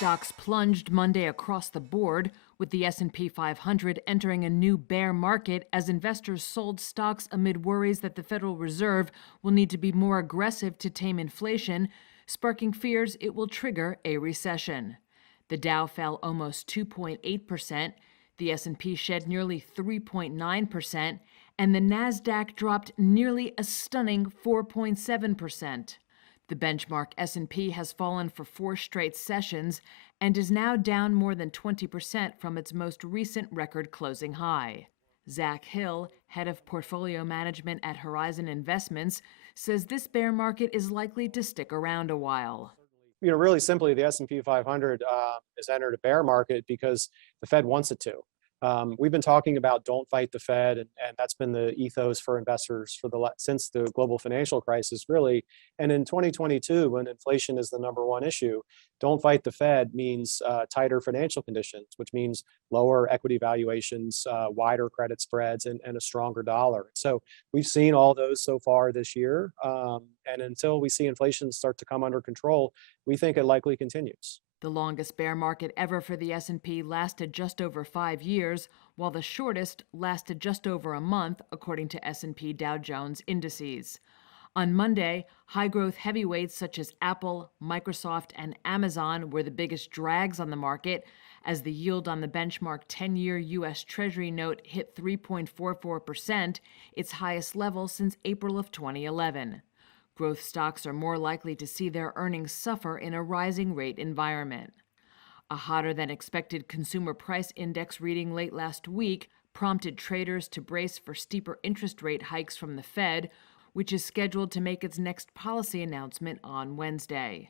Stocks plunged Monday across the board, with the S&P 500 entering a new bear market as investors sold stocks amid worries that the Federal Reserve will need to be more aggressive to tame inflation, sparking fears it will trigger a recession. The Dow fell almost 2.8%, the S&P shed nearly 3.9%, and the Nasdaq dropped nearly a stunning 4.7%. The benchmark S&P has fallen for 4 straight sessions and is now down more than 20% from its most recent record closing high. Zach Hill, head of portfolio management at Horizon Investments, says this bear market is likely to stick around a while. Really simply, the S&P 500 has entered a bear market because the Fed wants it to. We've been talking about don't fight the Fed, and that's been the ethos for investors since the global financial crisis, really. And in 2022, when inflation is the number one issue, don't fight the Fed means tighter financial conditions, which means lower equity valuations, wider credit spreads, and a stronger dollar. So we've seen all those so far this year. And until we see inflation start to come under control, we think it likely continues. The longest bear market ever for the S&P lasted just over 5 years, while the shortest lasted just over a month, according to S&P Dow Jones indices. On Monday, high-growth heavyweights such as Apple, Microsoft, and Amazon were the biggest drags on the market, as the yield on the benchmark 10-year U.S. Treasury note hit 3.44%, its highest level since April of 2011. Growth stocks are more likely to see their earnings suffer in a rising rate environment. A hotter-than-expected consumer price index reading late last week prompted traders to brace for steeper interest rate hikes from the Fed, which is scheduled to make its next policy announcement on Wednesday.